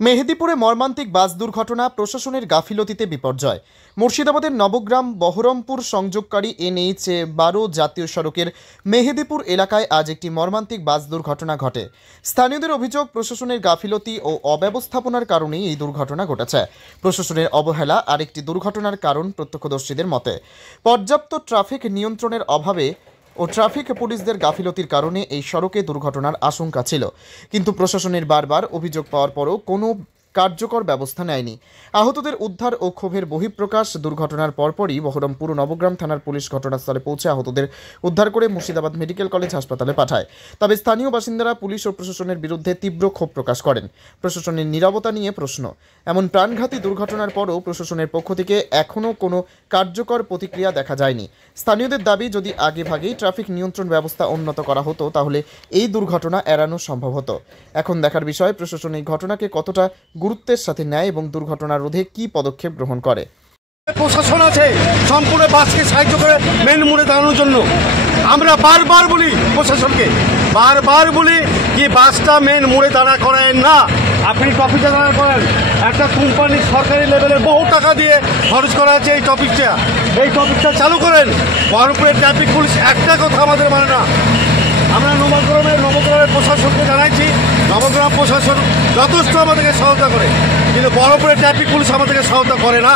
মেহেদীপুরে মর্মান্তিক বাস দুর্ঘটনা, প্রশাসনের গাফিলতিতে বিপর্যয়। মুর্শিদাবাদের নবগ্রাম বহরমপুর সংযোগকারী NH-12 জাতীয় সড়কের মেহেদীপুর এলাকায় আজ একটি মর্মান্তিক বাস দুর্ঘটনা ঘটে। স্থানীয়দের অভিযোগ, প্রশাসনের গাফিলতি ও অব্যবস্থাপনার কারণেই এই দুর্ঘটনা ঘটেছে। প্রশাসনের অবহেলা আরেকটি দুর্ঘটনার কারণ প্রত্যক্ষদর্শীদের মতে। পর্যাপ্ত ট্রাফিক নিয়ন্ত্রণের অভাবে ও ট্রাফিক পুলিশদের গাফিলতির কারণে এই সড়কে দুর্ঘটনার আশঙ্কা ছিল, কিন্তু প্রশাসনের বারবার অভিযোগ পাওয়ার পরও কোনো কার্যকর ব্যবস্থা নেয়নি। আহতদের উদ্ধার ও ক্ষোভের বহিঃপ্রকাশ। দুর্ঘটনার পরপরই বহরমপুর নবগ্রাম থানার পুলিশ ঘটনাস্থলে পৌঁছে আহতদের উদ্ধার করে মুর্শিদাবাদ মেডিকেল কলেজ হাসপাতালে পাঠায়। তবে স্থানীয় বাসিন্দারা পুলিশ ও প্রশাসনের বিরুদ্ধে তীব্র ক্ষোভ প্রকাশ করেন। প্রশাসনের নীরবতা নিয়ে প্রশ্ন। এমন প্রাণঘাতী দুর্ঘটনার পরও প্রশাসনের পক্ষ থেকে এখনও কোনো কার্যকর প্রতিক্রিয়া দেখা যায়নি। স্থানীয়দের দাবি, যদি আগেভাগেই ট্রাফিক নিয়ন্ত্রণ ব্যবস্থা উন্নত করা হতো তাহলে এই দুর্ঘটনা এড়ানো সম্ভব হতো। এখন দেখার বিষয়, প্রশাসন এই ঘটনাকে কতটা গুরুত্বের সাথে নেয় এবং দুর্ঘটনা রোধে কী পদক্ষেপ গ্রহণ করে। প্রশাসন আছে সম্পূর্ণ বাসকে সাহায্য করে মেন মোড়ে দাঁড়ানোর জন্য। আমরা বারবার বলি প্রশাসনকে, বারবার বলি যে বাসটা মেন মোড়ে দাঁড়া করেন না, আপনি টপিকটা দাঁড়া করেন। একটা কোম্পানি সরকারি লেভেলে বহু টাকা দিয়ে খরচ করা আছে এই টপিকটা চালু করেন। বহরমপুরের ট্রাফিক পুলিশ একটা কথা আমাদের মানে না। আমরা নবগ্রামের প্রশাসনকে জানাইছি, নবগ্রাম প্রশাসন যথেষ্ট আমাদেরকে সহায়তা করে, কিন্তু বহরমপুরের ট্রাফিক পুলিশ আমাদেরকে সহায়তা করে না।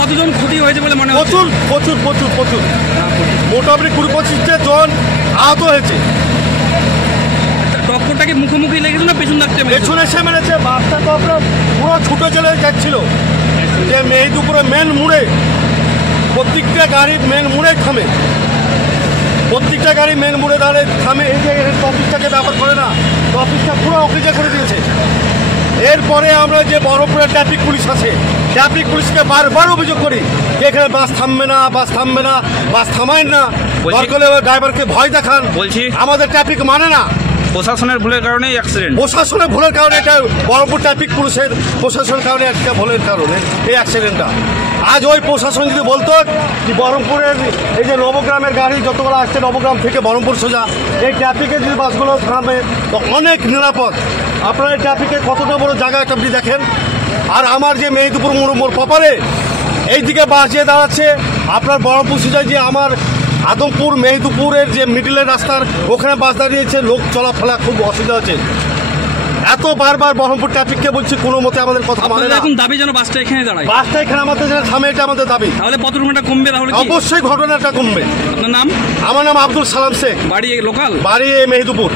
কতজন ক্ষতি হয়েছে বলে মনে হচ্ছে? প্রচুর মোটামুটি 20-25 জন আহত হয়েছে। টক্করটাকে মুখোমুখি লেগেছিল না পেছন থাকতে? পেছনে এসে মেরেছে। বাসটা তো আপনার পুরো ছুটে চলে যাচ্ছিল যে মেহেদীপুরে মেন মোড়ে প্রত্যেকটা গাড়ি মেন মোড়ে থামে, প্রত্যেকটা গাড়ি মেন মোড়ে দাঁড়িয়ে থামে। এই যে টপিকটাকে ব্যাপার করে না, টপিকটা পুরো অকেজা করে দিয়েছে। এরপরে আমরা যে বহরমপুরের ট্রাফিক পুলিশ আছে, ট্রাফিক পুলিশকে বারবার অভিযোগ করি যে এখানে বাস থামবে না, বাস থামায় না, দরকার হলে ড্রাইভারকে ভয় দেখান। বলছি আমাদের ট্রাফিক মানে না। প্রশাসনের ভুলের কারণে অ্যাক্সিডেন্ট, প্রশাসনের ভুলের কারণে, এটা বহরমপুর ট্রাফিক পুলিশের প্রশাসনের কারণে, একটা ভুলের কারণে এই অ্যাক্সিডেন্টটা। আজ ওই প্রশাসন যদি বলতো যে বহরমপুরের এই যে নবগ্রামের গাড়ি যতগুলো আসছে নবগ্রাম থেকে বহরমপুর সোজা, এই ট্রাফিকে যদি বাসগুলো থামে তো অনেক নিরাপদ। আপনারা এই ট্রাফিকে কতটা বড় জায়গা একটা আপনি দেখেন। আর আমার যে মেহেদীপুর মোড় পপারে এইদিকে বাস যে দাঁড়াচ্ছে, আপনার বহরমপুর সোজা যে আমার আদমপুর মেহেদীপুরের যে মিডিলের রাস্তার ওখানে বাস দাঁড়িয়েছে, লোক চলাফেরা খুব অসুবিধা হচ্ছে। এত বারবার বহরমপুর ট্রাফিককে বলছি, কোনো মতে আমাদের কথা মানে না। এখন দাবি যেন বাসটা এখানে দাঁড়ায়, বাসটা এখানে আমাদের যেন থামে, এটা আমাদের দাবি। তাহলে কত ঘন্টা কমবে? তাহলে অবশ্যই ঘটনাটা কমবে। আপনার নাম? আমার নাম আব্দুল সালাম শেখ, বাড়ি লোকাল, বাড়ি মেহেদীপুর।